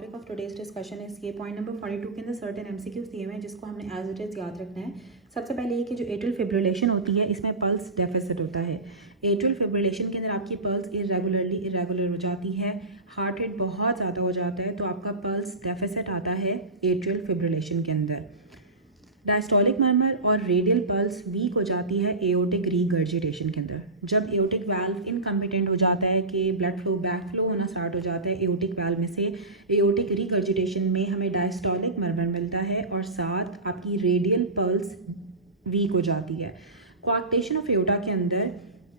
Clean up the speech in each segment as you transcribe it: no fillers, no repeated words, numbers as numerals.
Topic of today's discussion is ये point number 42 के अंदर सर्टेन एमसीक्यूज दिए हुए हैं जिसको हमने एज इट इज़ याद रखना है। सबसे पहले ये कि जो एट्रियल फिब्रिलेशन होती है इसमें पल्स डेफिसिट होता है। एट्रियल फिब्रिलेशन के अंदर आपकी पल्स इरेगुलर हो जाती है, हार्ट रेट बहुत ज़्यादा हो जाता है, तो आपका पल्स डेफिसिट आता है एट्रियल फिब्रिलेशन के अंदर। डायस्टोलिक मर्मर और रेडियल पल्स वीक हो जाती है एओर्टिक रीगर्जिटेशन के अंदर। जब एओर्टिक वाल्व इनकम्पिटेंट हो जाता है कि ब्लड फ्लो बैक फ्लो होना स्टार्ट हो जाता है एओर्टिक वाल्व में से, एओर्टिक रीगर्जिटेशन में हमें डायस्टोलिक मर्मर मिलता है और साथ आपकी रेडियल पल्स वीक हो जाती है। कोआक्टेशन ऑफ एओर्टा के अंदर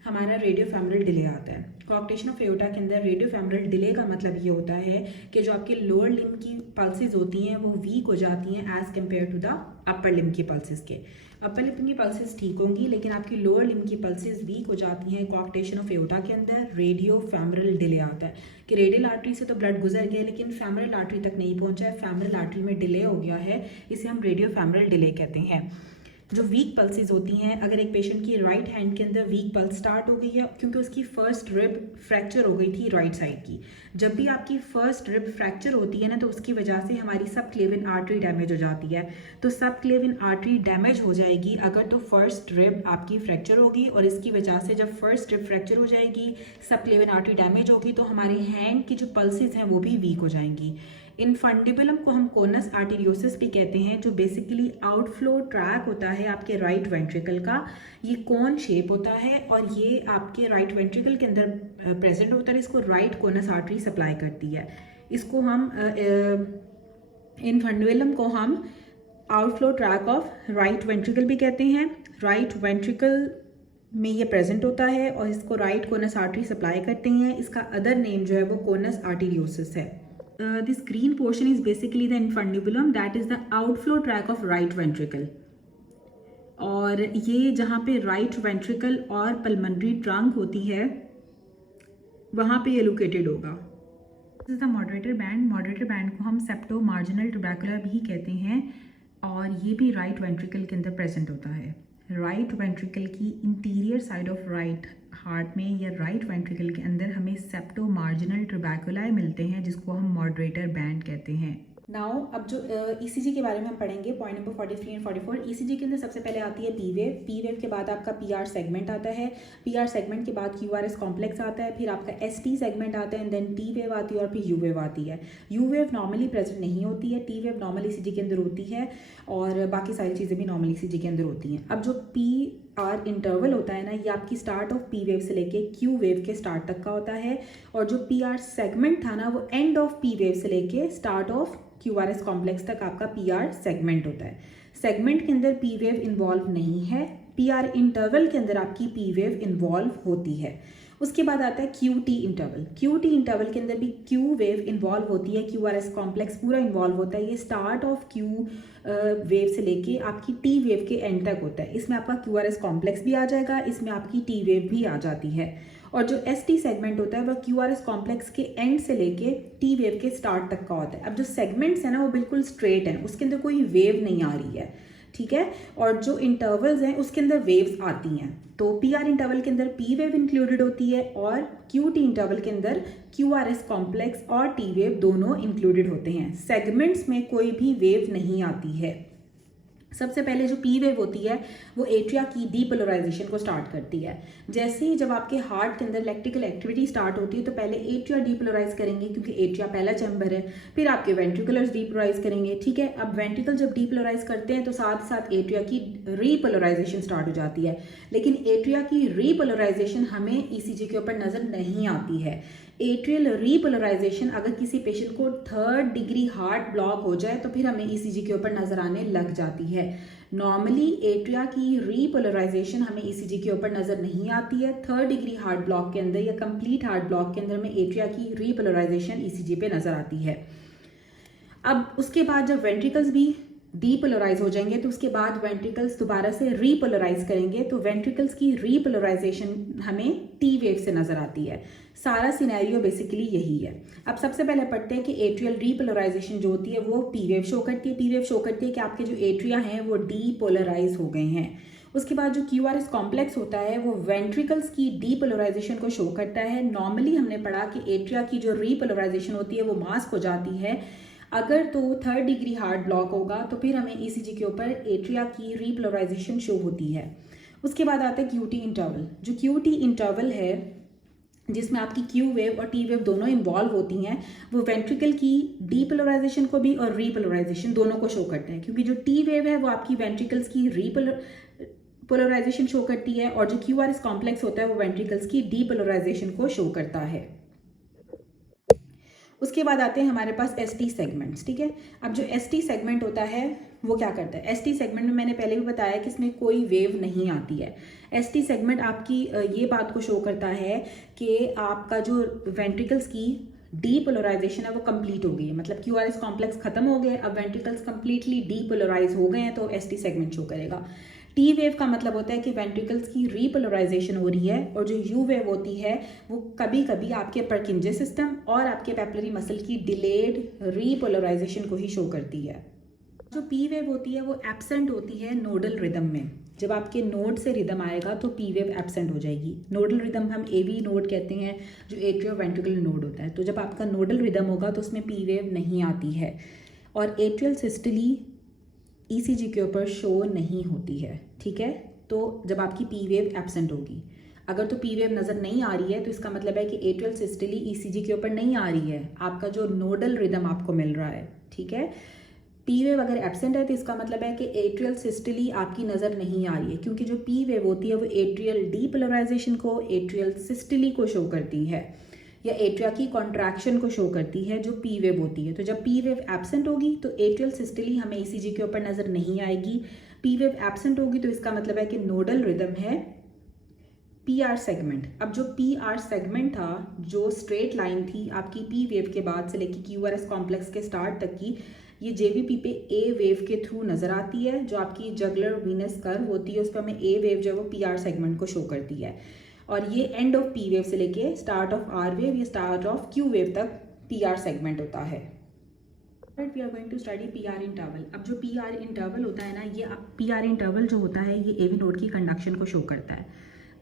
हमारा रेडियोफेमरल डिले आता है। कोआक्टेशन ऑफ एओर्टा के अंदर रेडियोफेमरल डिले का मतलब ये होता है कि जो आपके लोअर लिम्ब की पल्सेस होती हैं वो वीक हो जाती हैं as compare to the upper limb की पल्सेस के। अपर लिम्ब की पल्सेस ठीक होंगी लेकिन आपकी लोअर लिम्ब की पल्सेस वीक हो जाती हैं। कोआक्टेशन ऑफ एओर्टा के अंदर रेडियोफेमरल डिले आता है कि रेडियल आर्टरी से तो ब्लड गुजर गया लेकिन फेमरल आर्टरी तक नहीं पहुंचा है, फेमरल आर्टरी में डिले हो गया है, इसे हम रेडियोफेमरल डिले कहते हैं। जो वीक पल्सेस होती हैं, अगर एक पेशेंट की राइट हैंड के अंदर वीक पल्स स्टार्ट हो गई है क्योंकि उसकी फर्स्ट रिब फ्रैक्चर हो गई थी राइट साइड की। जब भी आपकी फर्स्ट रिब फ्रैक्चर होती है ना तो उसकी वजह से हमारी सब क्लेविन आर्टरी डैमेज हो जाती है। तो सब क्लेविन आर्टरी डैमेज हो जाएगी अगर तो फर्स्ट रिब आपकी फ्रैक्चर होगी, और इसकी वजह से जब फर्स्ट रिब फ्रैक्चर हो जाएगी, सब क्लेविन आर्टरी डैमेज होगी, तो हमारी हैंड की जो पल्सेस हैं वो भी वीक हो जाएंगी। इनफंडिबुलम को हम कोनस आर्टेरियोसिस भी कहते हैं, जो बेसिकली आउटफ्लो ट्रैक होता है आपके राइट वेंट्रिकल का। ये कोन शेप होता है और ये आपके राइट वेंट्रिकल के अंदर प्रेजेंट होता है। इसको राइट कोनस आर्टरी सप्लाई करती है। इसको हम इनफंडिबुलम को हम outflow track of right ventricle भी कहते हैं। राइट वेंट्रिकल में ये प्रेजेंट होता है और इसको राइट कोनस आर्टरी सप्लाई करते हैं। इसका अदर नेम जो है वो कोनस आर्टेरियोसिस है। This green portion is basically the infundibulum, that is the outflow tract of right ventricle. और ये जहाँ पे राइट वेंट्रिकल और पल्मोनरी ट्रंक होती है वहाँ पे ये लोकेटेड होगा। This is the moderator band. Moderator band को हम सेप्टो मार्जिनल ट्यूबैकुलर भी कहते हैं और ये भी राइट वेंट्रिकल के अंदर प्रेजेंट होता है। राइट वेंट्रिकल की interior side of right heart में या राइट वेंट्रिकल के अंदर हमें सेप्टो मार्जिनल ट्यूबैकुलाई मिलते हैं जिसको हम मॉडरेटर बैंड कहते हैं। नाउ अब जो ईसीजी के बारे में हम पढ़ेंगे पॉइंट नंबर 43 एंड 44। ईसीजी के अंदर सबसे पहले आती है पी वेव। पी वेव के बाद आपका पीआर सेगमेंट आता है। पीआर सेगमेंट के बाद क्यूआरएस कॉम्प्लेक्स आता है, फिर आपका एसटी सेगमेंट आता है एंड देन टी वेव आती है और फिर यू वेव आती है। यू वेव नॉर्मली प्रेजेंट नहीं होती है, टी वेव नॉर्मल ईसीजी के अंदर होती है और बाकी सारी चीज़ें भी नॉर्मल ईसीजी के अंदर होती हैं। अब जो पी आर इंटरवल होता है ना, ये आपकी स्टार्ट ऑफ पी वेव से लेके क्यू वेव के स्टार्ट तक का होता है, और जो पी आर सेगमेंट था ना वो एंड ऑफ पी वेव से लेके स्टार्ट ऑफ क्यूआरएस कॉम्प्लेक्स तक आपका पी आर सेगमेंट होता है। सेगमेंट के अंदर पी वेव इन्वॉल्व नहीं है, पी आर इंटरवल के अंदर आपकी पी वेव इन्वॉल्व होती है। उसके बाद आता है Q T interval. Q T interval के अंदर भी क्यू वेव इन्वॉल्व होती है, क्यूआरएस कॉम्प्लेक्स पूरा इन्वॉल्व होता है। ये स्टार्ट ऑफ क्यू वेव से लेके आपकी टी वेव के एंड तक होता है। इसमें आपका क्यूआरएस कॉम्प्लेक्स भी आ जाएगा, इसमें आपकी टी वेव भी आ जाती है। और जो एस टी सेगमेंट होता है वह क्यूआरएस कॉम्प्लेक्स के एंड से लेके टी वेव के स्टार्ट तक का होता है। अब जो सेगमेंट्स है ना वो बिल्कुल स्ट्रेट है, उसके अंदर कोई वेव नहीं आ रही है, ठीक है। और जो इंटरवल्स हैं उसके अंदर वेव्स आती हैं। तो पी आर इंटरवल के अंदर पी वेव इंक्लूडेड होती है और क्यू टी इंटरवल के अंदर क्यू आर एस कॉम्प्लेक्स और टी वेव दोनों इंक्लूडेड होते हैं। सेगमेंट्स में कोई भी वेव नहीं आती है। सबसे पहले जो पी वेव होती है वो एट्रिया की डीपोलराइजेशन को स्टार्ट करती है। जैसे ही जब आपके हार्ट के अंदर इलेक्ट्रिकल एक्टिविटी स्टार्ट होती है तो पहले एट्रिया डीपोलराइज करेंगे क्योंकि एट्रिया पहला चैम्बर है, फिर आपके वेंट्रिकुलर्स डीपोलराइज करेंगे, ठीक है। अब वेंट्रिकल जब डीपोलराइज करते हैं तो साथ साथ एट्रिया की रीपोलराइजेशन स्टार्ट हो जाती है, लेकिन एट्रिया की रीपोलराइजेशन हमें ईसीजी के ऊपर नजर नहीं आती है। एट्रियल रीपोलराइजेशन अगर किसी पेशेंट को 3rd डिग्री हार्ट ब्लॉक हो जाए तो फिर हमें ईसीजी के ऊपर नजर आने लग जाती है। नॉर्मली एट्रिया की रीपोलराइजेशन हमें ईसीजी के ऊपर नजर नहीं आती है। 3rd डिग्री हार्ट ब्लॉक के अंदर या कंप्लीट हार्ट ब्लॉक के अंदर में एट्रिया की रीपोलराइजेशन ईसीजी पे नजर आती है। अब उसके बाद जब वेंट्रिकल्स भी डीपोलराइज हो जाएंगे तो उसके बाद वेंट्रिकल्स दोबारा से रीपोलराइज करेंगे, तो वेंट्रिकल्स की रीपोलराइजेशन हमें टी वेव से नजर आती है। सारा सिनेरियो बेसिकली यही है। अब सबसे पहले पढ़ते हैं कि एट्रियल रीपोलराइजेशन जो होती है वो पी वेव शो करती है। पी वेव शो करती है कि आपके जो एट्रिया हैं वो डीपोलराइज हो गए हैं। उसके बाद जो QRS कॉम्प्लेक्स होता है वो वेंट्रिकल्स की डीपोलराइजेशन को शो करता है। नॉर्मली हमने पढ़ा कि एट्रिया की जो रीपोलराइजेशन होती है वो मास्क हो जाती है। अगर तो 3rd डिग्री हार्ट ब्लॉक होगा तो फिर हमें ECG के ऊपर एट्रिया की रीपोलराइजेशन शो होती है। उसके बाद आता है QT इंटरवल। जो QT इंटरवल है जिसमें आपकी Q वेव और T वेव दोनों इन्वॉल्व होती हैं, वो वेंट्रिकल की डीपोलराइजेशन को भी और रीपोलराइजेशन दोनों को शो करते हैं, क्योंकि जो T वेव है वो आपकी वेंट्रिकल्स की पोलराइजेशन शो करती है और जो QRS कॉम्प्लेक्स होता है वो वेंट्रिकल्स की डीपोलराइजेशन को शो करता है। उसके बाद आते हैं हमारे पास ST सेगमेंट्स। ठीक है, अब जो ST सेगमेंट होता है वो क्या करता है? ST सेगमेंट में मैंने पहले भी बताया कि इसमें कोई वेव नहीं आती है। ST सेगमेंट आपकी ये बात को शो करता है कि आपका जो वेंट्रिकल्स की डीपोलराइजेशन है वो कंप्लीट हो गई है, मतलब QRS कॉम्प्लेक्स खत्म हो गए, अब वेंट्रिकल्स कंप्लीटली डीपोलराइज हो गए हैं, तो ST सेगमेंट शो करेगा। T वेव का मतलब होता है कि वेंट्रिकल्स की रीपोलराइजेशन हो रही है, और जो U वेव होती है वो कभी कभी आपके पर्किंजे सिस्टम और आपके पेपिलरी मसल की डिलेड रीपोलराइजेशन को ही शो करती है। जो P वेव होती है वो एब्सेंट होती है नोडल रिदम में। जब आपके नोड से रिदम आएगा तो P वेव एब्सेंट हो जाएगी। नोडल रिदम हम AV नोड कहते हैं, जो एट्रियो वेंट्रिकुलर नोड होता है। तो जब आपका नोडल रिदम होगा तो उसमें P वेव नहीं आती है, और एट्रियल सिस्टली ECG के ऊपर शो नहीं होती है। ठीक है, तो जब आपकी P वेव एब्सेंट होगी, अगर तो P वेव नज़र नहीं आ रही है तो इसका मतलब है कि एट्रियल सिस्टली ECG के ऊपर नहीं आ रही है, आपका जो नोडल रिदम आपको मिल रहा है। ठीक है, P वेव अगर एब्सेंट है तो इसका मतलब है कि एट्रियल सिस्टली आपकी नज़र नहीं आ रही है, क्योंकि जो P वेव होती है वो एट्रियल डीपोलराइजेशन को, एट्रियल सिस्टली को शो करती है, या एट्रिया की कॉन्ट्रैक्शन को शो करती है, जो P वेव होती है। तो जब P वेव एब्सेंट होगी तो एट्रियल सिस्टली हमें ECG के ऊपर नज़र नहीं आएगी। P वेव एब्सेंट होगी तो इसका मतलब है कि नोडल रिदम है PR सेगमेंट। अब जो PR सेगमेंट था, जो स्ट्रेट लाइन थी आपकी P वेव के बाद से लेकर QRS कॉम्प्लेक्स के स्टार्ट तक की, ये JVP पे A वेव के थ्रू नज़र आती है। जो आपकी जगलर वीनस कर्व होती है उस पर हमें A वेव जो है वो PR सेगमेंट को शो करती है, और ये एंड ऑफ P वेव से लेके स्टार्ट ऑफ R वेव या स्टार्ट ऑफ Q वेव तक PR सेगमेंट होता है। But we are going to study PR interval. अब जो PR इंटरवल होता है ना, ये PR इंटरवल जो होता है ये AV नोड की कंडक्शन को शो करता है।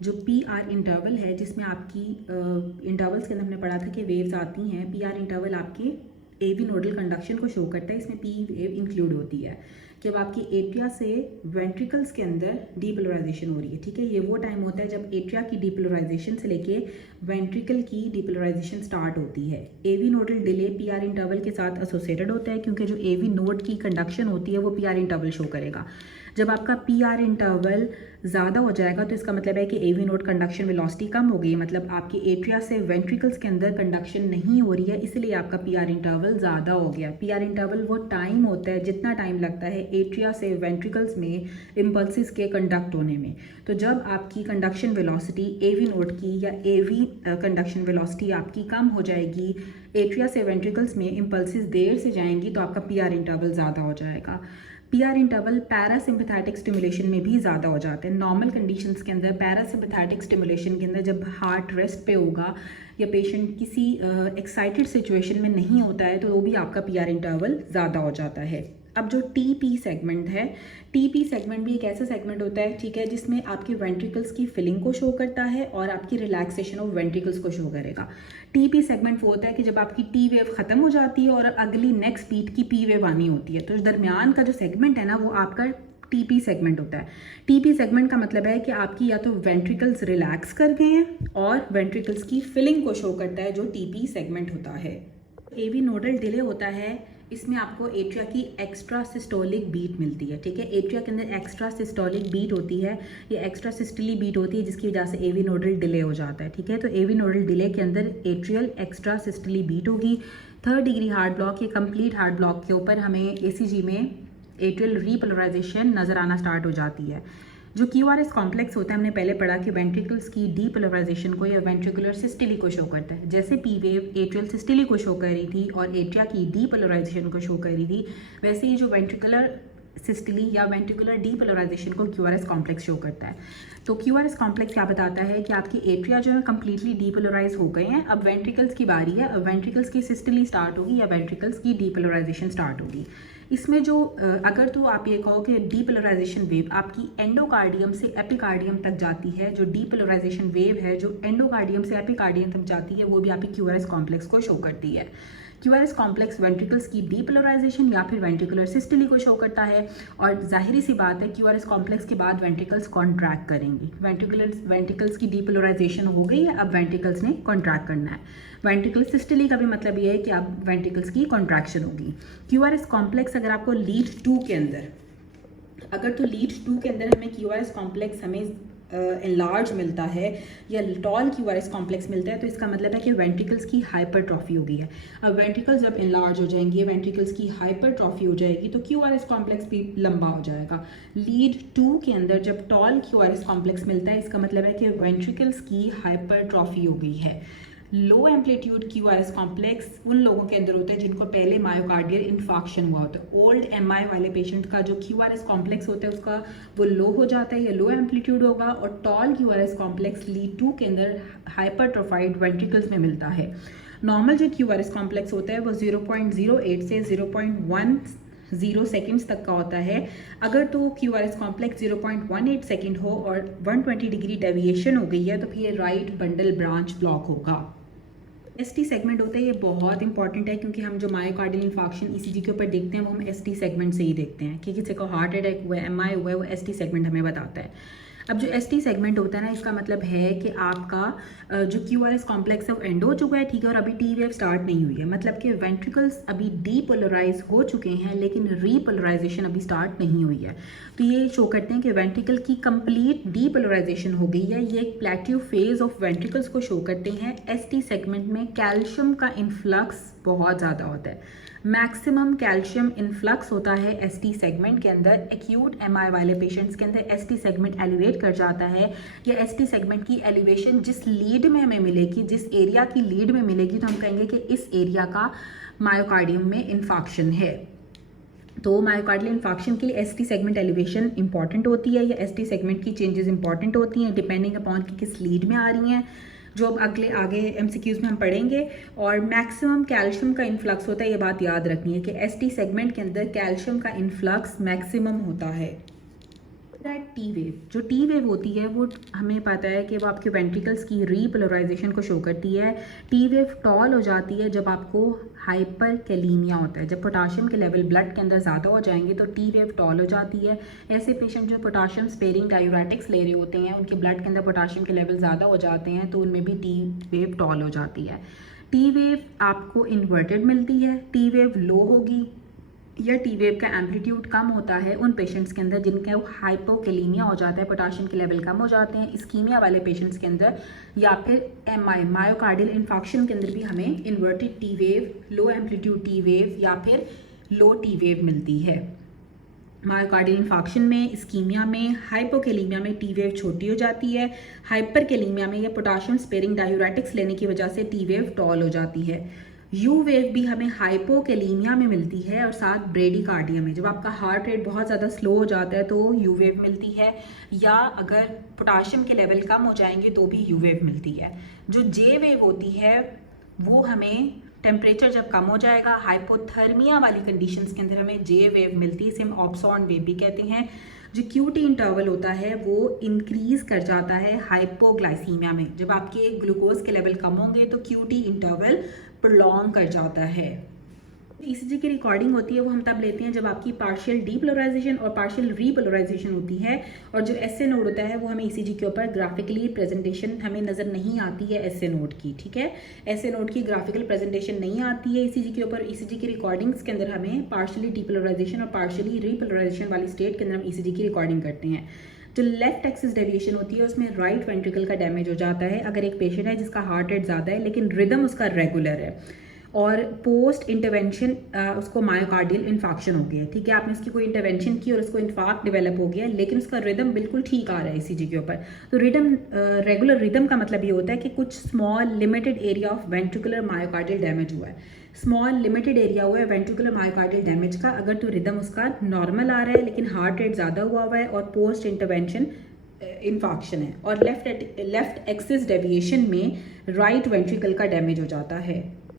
जो PR इंटरवल है, जिसमें आपकी इंटरवल्स के अंदर हमने पढ़ा था कि वेव्स आती हैं, PR इंटरवल आपके AV नोडल कंडक्शन को शो करता है, इसमें P वेव इंक्लूड होती है कि अब आपकी एट्रिया से वेंट्रिकल्स के अंदर डीपोलराइजेशन हो रही है। ठीक है, ये वो टाइम होता है जब एट्रिया की डीपोलराइजेशन से लेके वेंट्रिकल की डीपोलराइजेशन स्टार्ट होती है। AV nodal delay PR interval के साथ एसोसिएटेड होता है, क्योंकि जो AV नोड की कंडक्शन होती है वो PR इंटरवल शो करेगा। जब आपका PR इंटरवल ज़्यादा हो जाएगा तो इसका मतलब है कि AV नोड कंडक्शन वेलोसिटी कम हो गई, मतलब आपकी एट्रिया से वेंट्रिकल्स के अंदर कंडक्शन नहीं हो रही है, इसलिए आपका PR इंटरवल ज़्यादा हो गया। PR इंटरवल वो टाइम होता है जितना टाइम लगता है एट्रिया से वेंट्रिकल्स में इम्पल्सिस के कंडक्ट होने में। तो जब आपकी कंडक्शन वेलोसिटी AV नोड की या AV कंडक्शन वेलोसिटी आपकी कम हो जाएगी, एट्रिया से वेंट्रिकल्स में इम्पल्सिस देर से जाएंगी, तो आपका PR इंटरवल ज़्यादा हो जाएगा। PR इंटरवल पैरासिम्पैथेटिक स्टिमुलेशन में भी ज़्यादा हो जाते हैं। नॉर्मल कंडीशंस के अंदर पैरासिम्पैथेटिक स्टिमुलेशन के अंदर जब हार्ट रेस्ट पे होगा या पेशेंट किसी एक्साइटेड सिचुएशन में नहीं होता है तो वो भी आपका PR इंटरवल ज़्यादा हो जाता है। अब जो TP सेगमेंट है, TP सेगमेंट भी एक ऐसा सेगमेंट होता है, ठीक है, जिसमें आपके वेंट्रिकल्स की फिलिंग को शो करता है और आपकी रिलैक्सेशन ऑफ वेंट्रिकल्स को शो करेगा। TP सेगमेंट वो होता है कि जब आपकी T वेव ख़त्म हो जाती है और अगली नेक्स्ट बीट की P वेव आनी होती है, तो दरमियान का जो सेगमेंट है ना वो आपका TP सेगमेंट होता है। TP सेगमेंट का मतलब है कि आपकी या तो वेंट्रिकल्स रिलैक्स कर गए हैं और वेंट्रिकल्स की फिलिंग को शो करता है, जो TP सेगमेंट होता है। AV नोडल डिले होता है, इसमें आपको एट्रिया की एक्स्ट्रा सिस्टोलिक बीट मिलती है। ठीक है, एट्रिया के अंदर एक्स्ट्रा सिस्टोलिक बीट होती है, ये एक्स्ट्रा सिस्टली बीट होती है, जिसकी वजह से AV नोडल डिले हो जाता है। ठीक है, तो AV नोडल डिले के अंदर एट्रियल एक्स्ट्रा सिस्टली बीट होगी। 3rd डिग्री हार्ट ब्लॉक या कंप्लीट हार्ट ब्लॉक के ऊपर हमें ECG में एट्रियल रीपोलराइजेशन नज़र आना स्टार्ट हो जाती है। जो QRS कॉम्प्लेक्स होता है, हमने पहले पढ़ा कि वेंट्रिकल्स की डीपोलराइजेशन को या वेंट्रिकुलर सिस्टली को शो करता है। जैसे P वेव एट्रियल सिस्टली को शो कर रही थी और एट्रिया की डीपोलराइजेशन को शो कर रही थी, वैसे ही जो वेंट्रिकुलर सिस्टली या वेंट्रिकुलर डीपोलराइजेशन को क्यूआरएस कॉम्प्लेक्स शो करता है। तो क्यूआरएस कॉम्प्लेक्स क्या बताता है कि आपकी एट्रिया जो है कम्प्लीटली डीपोलराइज हो गए हैं, अब वेंट्रिकल्स की बारी है, अब वेंट्रिकल्स की सिस्टली स्टार्ट होगी या वेंट्रिकल्स की डीपोलराइजेशन स्टार्ट होगी। इसमें जो अगर तो आप ये कहो कि डीपोलराइजेशन वेव आपकी एंडोकार्डियम से एपिकार्डियम तक जाती है, जो डीपोलराइजेशन वेव है जो एंडोकार्डियम से एपिकार्डियम तक जाती है वो भी आपकी क्यूआरएस कॉम्प्लेक्स को शो करती है। क्यूआरएस कॉम्प्लेक्स वेंट्रिकल्स की डीपोलराइजेशन या फिर वेंट्रिकुलर सिस्टली को शो करता है, और जाहिर सी बात है क्यूआरएस कॉम्प्लेक्स के बाद वेंट्रिकल्स कॉन्ट्रैक्ट करेंगी। वेंट्रिकल्स की डीपोलराइजेशन हो गई है, अब वेंट्रिकल्स ने कॉन्ट्रैक्ट करना है। वेंट्रिकल सिस्टली का भी मतलब ये है कि अब वेंट्रिकल्स की कॉन्ट्रैक्शन होगी। क्यूआरएस कॉम्प्लेक्स अगर आपको लीड 2 के अंदर, अगर तो लीड 2 के अंदर हमें क्यूआरएस कॉम्प्लेक्स हमें एनलार्ज मिलता है या टॉल क्यूआरएस कॉम्प्लेक्स मिलता है, तो इसका मतलब है कि वेंट्रिकल्स की हाइपरट्रॉफी हो गई है। अब वेंट्रिकल्स जब एनलार्ज हो जाएंगे, वेंट्रिकल्स की हाइपरट्रॉफी हो जाएगी, तो क्यूआरएस कॉम्प्लेक्स भी लंबा हो जाएगा। लीड 2 के अंदर जब टॉल क्यूआरएस कॉम्प्लेक्स मिलता है, इसका मतलब है कि वेंट्रिकल्स की हाइपरट्रॉफी हो गई है। लो एम्पलीट्यूड क्यूआरएस कॉम्प्लेक्स उन लोगों के अंदर होते हैं जिनको पहले मायोकार्डियल इन्फार्क्शन हुआ होता है। ओल्ड एमआई वाले पेशेंट का जो क्यूआरएस कॉम्प्लेक्स होता है उसका वो लो हो जाता है या लो एम्पलीट्यूड होगा, और टॉल क्यूआरएस कॉम्प्लेक्स लीड 2 के अंदर हाइपरट्रोफाइड वेंट्रिकल्स में मिलता है। नॉर्मल जो क्यूआरएस कॉम्प्लेक्स होता है वो 0.08 से 0.10 सेकेंड्स तक का होता है। अगर तो क्यूआरएस कॉम्प्लेक्स 0.18 सेकेंड हो और 120 डिग्री डेविएशन हो गई है तो फिर राइट बंडल ब्रांच ब्लॉक होगा। एसटी सेगमेंट होता है, ये बहुत इंपॉर्टेंट है क्योंकि हम जो मायोकार्डियल इन्फार्क्शन ईसीजी के ऊपर देखते हैं वो हम एसटी सेगमेंट से ही देखते हैं कि किसी को हार्ट अटैक हुआ है, एमआई हुआ है, वो एसटी सेगमेंट हमें बताता है। अब जो एसटी सेगमेंट होता है ना, इसका मतलब है कि आपका जो क्यूआरएस कॉम्प्लेक्स है वो एंड हो चुका है, ठीक है, और अभी टी वेव स्टार्ट नहीं हुई है, मतलब कि वेंट्रिकल्स अभी डीपोलराइज हो चुके हैं लेकिन रीपोलराइजेशन अभी स्टार्ट नहीं हुई है। तो ये शो करते हैं कि वेंट्रिकल की कंप्लीट डीपोलराइजेशन हो गई है। ये एक प्लेट्यू फेज ऑफ वेंट्रिकल्स को शो करते हैं। एसटी सेगमेंट में कैल्शियम का इन्फ्लक्स बहुत ज़्यादा होता है, मैक्सिमम कैल्शियम इन्फ्लक्स होता है एसटी सेगमेंट के अंदर। एक्यूट एमआई वाले पेशेंट्स के अंदर एसटी सेगमेंट एलिवेट कर जाता है, या एसटी सेगमेंट की एलिवेशन जिस लीड में हमें मिलेगी, जिस एरिया की लीड में मिलेगी, तो हम कहेंगे कि इस एरिया का मायोकार्डियम में इन्फार्क्शन है। तो मायोकार्डियल इन्फार्क्शन के लिए एसटी सेगमेंट एलिवेशन इंपॉर्टेंट होती है, या एसटी सेगमेंट की चेंजेस इंपॉर्टेंट होती हैं डिपेंडिंग अपॉन कि किस लीड में आ रही हैं, जो अब आगे एमसीक्यूज में हम पढ़ेंगे। और मैक्सिमम कैल्शियम का इन्फ्लक्स होता है, ये बात याद रखनी है कि एसटी सेगमेंट के अंदर कैल्शियम का इन्फ्लक्स मैक्सिमम होता है। टी वेव, जो टी वेव होती है वो हमें पता है कि वो आपके वेंट्रिकल्स की रीपोलराइजेशन को शो करती है। टी वेव टॉल हो जाती है जब आपको हाइपरकैलीमिया होता है, जब पोटाशियम के लेवल ब्लड के अंदर ज़्यादा हो जाएंगे तो टी वेव टॉल हो जाती है। ऐसे पेशेंट जो पोटाशियम स्पेयरिंग डायूरेटिक्स ले रहे होते हैं, उनके ब्लड के अंदर पोटाशियम के लेवल ज़्यादा हो जाते हैं, तो उनमें भी टी वेव टॉल हो जाती है। टी वेव आपको इन्वर्टेड मिलती है, टी वेव लो होगी या टी वेव का एम्पलीट्यूड कम होता है उन पेशेंट्स के अंदर जिनका हाइपोकैलीमिया हो जाता है, पोटाशियम के लेवल कम हो जाते हैं। इस्कीमिया वाले पेशेंट्स के अंदर या फिर एमआई मायोकार्डियल इन्फार्क्शन के अंदर भी हमें इन्वर्टेड टी वेव, लो एम्पलीट्यूड टी वेव या फिर लो टी वेव मिलती है। मायोकार्डियल इन्फार्क्शन में, इस्कीमिया में, हाइपोकैलीमिया में टी वेव छोटी हो जाती है, हाइपरकैलीमिया में या पोटाशियम स्पेयरिंग डायूरेटिक्स लेने की वजह से टी वेव टॉल हो जाती है। यू वेव भी हमें हाइपोकैलीमिया में मिलती है और साथ ब्रेडिकार्डिया में, जब आपका हार्ट रेट बहुत ज़्यादा स्लो हो जाता है तो यू वेव मिलती है, या अगर पोटाशियम के लेवल कम हो जाएंगे तो भी यू वेव मिलती है। जो जे वेव होती है वो हमें टेम्परेचर जब कम हो जाएगा, हाइपोथर्मिया वाली कंडीशंस के अंदर हमें जे वेव मिलती है, इसे हम ऑप्सॉन वेव भी कहते हैं। जो क्यूटी इंटरवल होता है वो इंक्रीज कर जाता है हाइपोग्लाइसीमिया में, जब आपके ग्लूकोज के लेवल कम होंगे तो क्यूटी इंटरवल प्रोलॉन्ग कर जाता है। ईसीजी की रिकॉर्डिंग होती है वो हम तब लेते हैं जब आपकी पार्शियल डीपोलराइजेशन और पार्शियल रीपोलराइजेशन होती है, और जो एसए नोड होता है वो हमें ईसीजी के ऊपर ग्राफिकली प्रेजेंटेशन हमें नज़र नहीं आती है एसए नोड की, ठीक है, एसए नोड की ग्राफिकल प्रेजेंटेशन नहीं आती है ईसीजी के ऊपर। ईसीजी की रिकॉर्डिंग्स के अंदर हमें पार्शियली डीपोलराइजेशन और पार्शियली रीपोलराइजेशन वाली स्टेट के अंदर हम ईसीजी की रिकॉर्डिंग करते हैं। जो लेफ्ट एक्सिस डेविएशन होती है उसमें राइट वेंट्रिकल का डैमेज हो जाता है। अगर एक पेशेंट है जिसका हार्ट रेट ज़्यादा है लेकिन रिदम उसका रेगुलर है, और पोस्ट इंटरवेंशन उसको मायोकार्डियल इन्फाक्शन हो गया है, ठीक है। आपने उसकी कोई इंटरवेंशन की और उसको इन्फाक्ट डेवलप हो गया, लेकिन उसका रिदम बिल्कुल ठीक आ रहा है ईसीजी के ऊपर। तो रिदम, रेगुलर रिदम का मतलब ये होता है कि कुछ small limited area of ventricular myocardial damage हुआ है। स्मॉल लिमिटेड एरिया हुआ है वेंट्रिकुलर मायोकार्डियल डैमेज का, अगर तो रिदम उसका नॉर्मल आ रहा है लेकिन हार्ट रेट ज़्यादा हुआ है और पोस्ट इंटरवेंशन इन्फाक्शन है, और लेफ्ट एक्सिस डेविएशन में राइट वेंट्रिकल का डैमेज हो जाता है।